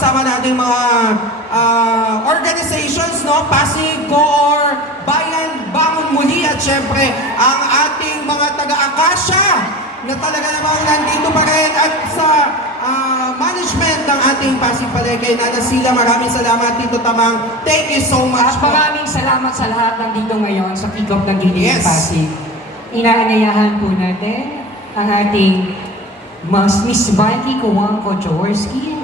kasama natin mga organizations, no? Pasig, Coor, Bayan, Bangon Muli, at syempre ang ating mga taga-Akasya na talaga namang nandito pa rin, at sa management ng ating Pasig Palengke, Nana Sila, maraming salamat. Tito Tamang, thank you so much. At maraming salamat sa lahat nandito ngayon sa kick-off ng Giling Yes. Pasig. Inaanyayahan po natin ang ating Miss Mikey Kuwangko-Jaworski.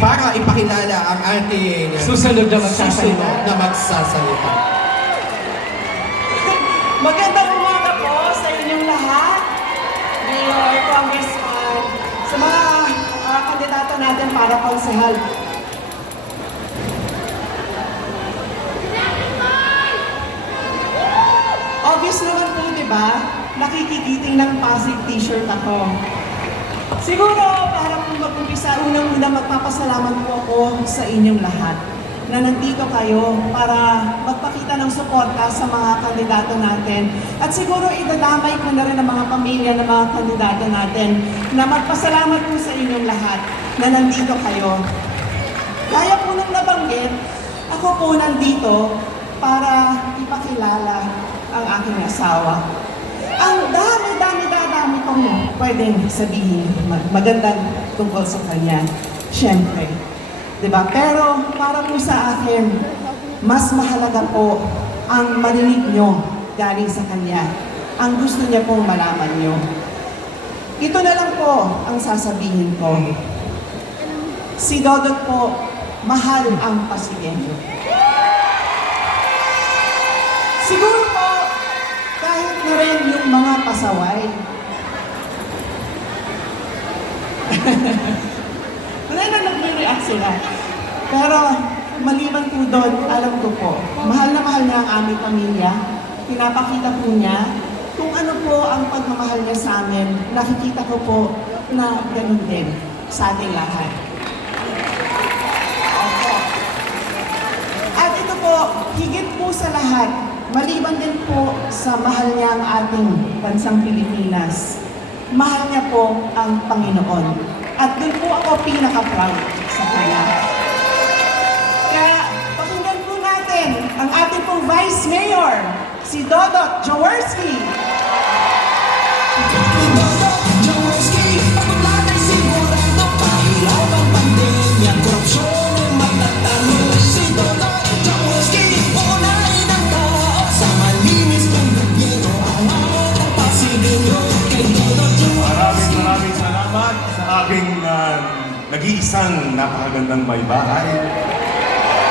Para ipakilala ang ating Susunod na magsasalita. susunod na magsasalita. Magandang umaga po sa inyong lahat, Mayor, Congressman, sa mga kandidato natin para konsehal. Obvious naman po, di ba? Nakikigiting ng Pasig t-shirt ako. Siguro, para po mag-umpisa, unang-una magpapasalamat po ako sa inyong lahat na nandito kayo para magpakita ng suporta sa mga kandidato natin. At siguro idadamay ko na rin ang mga pamilya ng mga kandidato natin na magpasalamat po sa inyong lahat na nandito kayo. Kaya po nung nabanggit, ako po nandito para ipakilala ang aking asawa. Ang dami kong pwedeng sabihin magandang tungkol sa kanya. Siyempre. Diba? Pero para po sa akin, mas mahalaga po ang marinig nyo galing sa kanya. Ang gusto niya pong malaman nyo. Ito na lang po ang sasabihin ko. Si Dodot po, mahal ang Pasigueño. Siguro po, kahit na rin yung mga pasaway. Wala na nag-react sila. Pero maliban po doon, alam ko po, mahal na mahal niya ang aming pamilya. Pinapakita po niya kung ano po ang pagmamahal niya sa amin. Nakikita ko po na ganun din sa ating lahat. Opo. At ito po, higit po sa lahat, maliban din po sa mahal niya ang ating bansang Pilipinas, mahal niya po ang Panginoon. At doon po ako pinaka-proud sa kanya. Kaya pakinggan po natin ang ating pong Vice Mayor, si Dodot Jaworski. Maraming salamat sa aking nag-iisang napakagandang may bahay.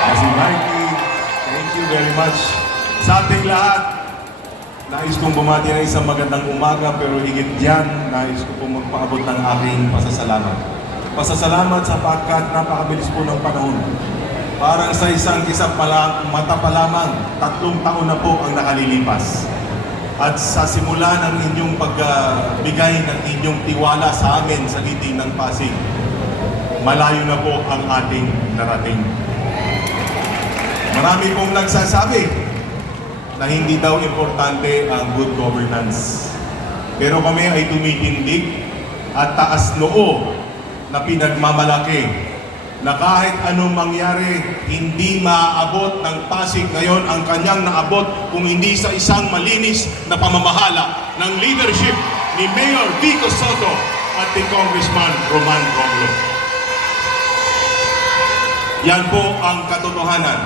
Si Mikey, thank you very much. Sa ating lahat, nais kong bumati ng isang magandang umaga, pero higit diyan, nais ko pong magpaabot ng aking pasasalamat. Pasasalamat sapagkat napakabilis po ng panahon. Parang sa isang mata pa lamang, 3 taon na po ang nakalilipas. At sa simula ng inyong pagbigay ng inyong tiwala sa amin sa Giting ng Pasig, malayo na po ang ating narating. Marami pong nagsasabi na hindi daw importante ang good governance. Pero kami ay tumitindig at taas noo na pinagmamalaki na kahit anong mangyari, hindi maaabot ng Pasig ngayon ang kanyang naabot kung hindi sa isang malinis na pamamahala ng leadership ni Mayor Vico Soto at ni Congressman Roman Romulo. Yan po ang katotohanan.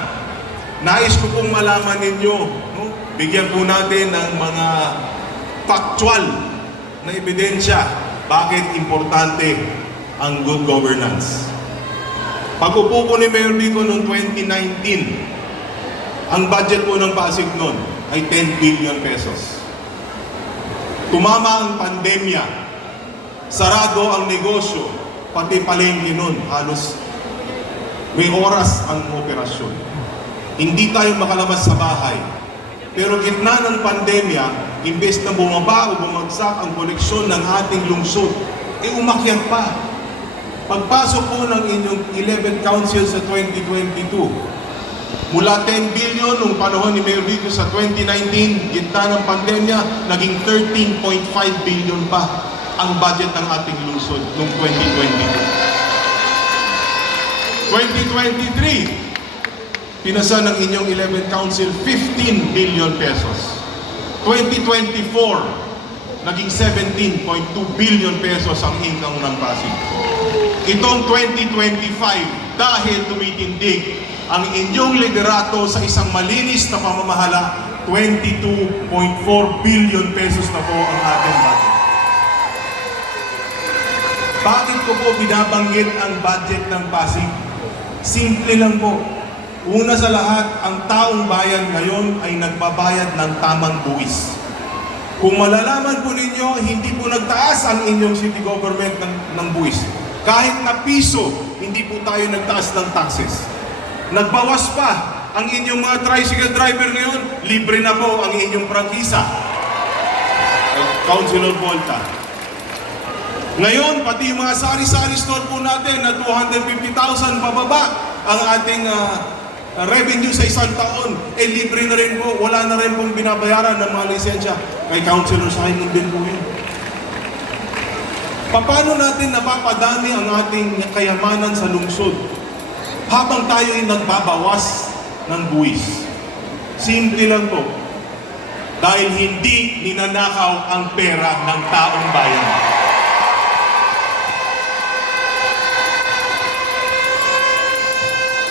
Nais ko pong malaman ninyo, no? Bigyan po natin ng mga factual na ebidensya bakit importante ang good governance. Pag-upo ko ni Mayor Vico noong 2019, ang budget po ng Pasig noon ay 10 billion pesos. Tumama ang pandemya, sarado ang negosyo, pati palengke noon, halos may oras ang operasyon. Hindi tayo makalabas sa bahay. Pero gitna ng pandemya, imbes na bumaba o bumagsak ang koleksyon ng ating lungsod, umakyat pa. Pagpasok po ng inyong 11 council sa 2022, mula 10 billion nung panahon ni Mayor Vico sa 2019, gitna ng pandemya, naging 13.5 billion pa ang budget ng ating lungsod noong 2022. 2023, pinasa ng inyong 11th Council 15 billion pesos. 2024, naging 17.2 billion pesos ang income ng Pasig. Itong 2025, dahil tumitindig ang inyong liderato sa isang malinis na pamamahala, 22.4 billion pesos na po ang ating budget. Bakit ko po binabanggit ang budget ng Pasig? Simple lang po. Una sa lahat, ang taong bayan ngayon ay nagbabayad ng tamang buwis. Kung malalaman po ninyo, hindi po nagtaas ang inyong city government ng buwis. Kahit na piso, hindi po tayo nagtaas ng taxes. Nagbawas pa ang inyong mga tricycle driver ngayon, libre na po ang inyong prangkisa. Councilor Volta. Ngayon, pati yung mga sari-sari store po natin na 250,000 pababa ang ating revenue sa isang taon, libre na rin po, wala na rin pong binabayaran ng mga lisensya. Kay Councilor Simon din po yun. Paano natin napapadami ang ating kayamanan sa lungsod habang tayo ay nagbabawas ng buwis? Simple lang po. Dahil hindi ninanakaw ang pera ng taong bayan.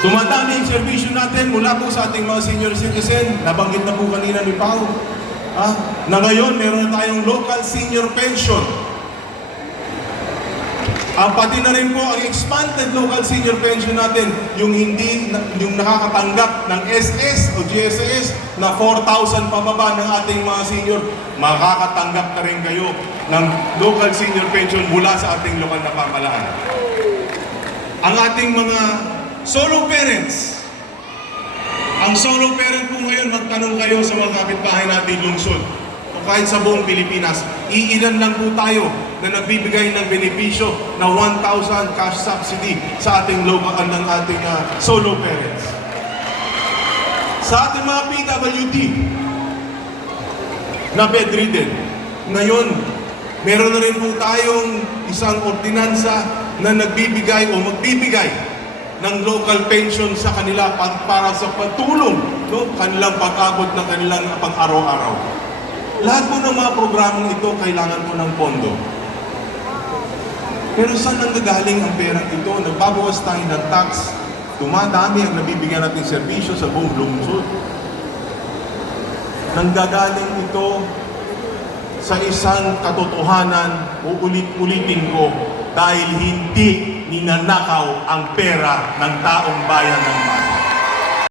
Dumadami ang servisyo natin mula po sa ating mga senior citizen. Nabanggit na po kanina ni Pao. Na ngayon, meron na tayong local senior pension. Pati na rin po ang expanded local senior pension natin, yung nakakatanggap ng SS o GSS na 4,000 pababa ng ating mga senior, makakatanggap na rin kayo ng local senior pension mula sa ating lokal na pamahalaan. Ang ating mga solo parents. Ang solo parent po ngayon, magtanong kayo sa mga kapitbahay natin lungsod o kahit sa buong Pilipinas, iilan lang po tayo na nagbibigay ng benepisyo na 1,000 cash subsidy sa ating local ng ating solo parents. Sa ating mga PWD na bedridden, ngayon, meron na rin po tayong isang ordinansa na nagbibigay o magbibigay ng local pension sa kanila para sa patulong, kanilang pag-abot ng kanilang pang-araw-araw. Lahat po ng mga programang ito kailangan po ng pondo. Pero saan nanggagaling ang perang ito? Nagbabawas tayo ng tax, dumadami ang nabibigyan natin serbisyo sa buong lungsod. Nanggagaling ito sa isang katotohanan, uulit-ulitin ko, dahil hindi ninanakaw ang pera ng taong bayan ng bayan.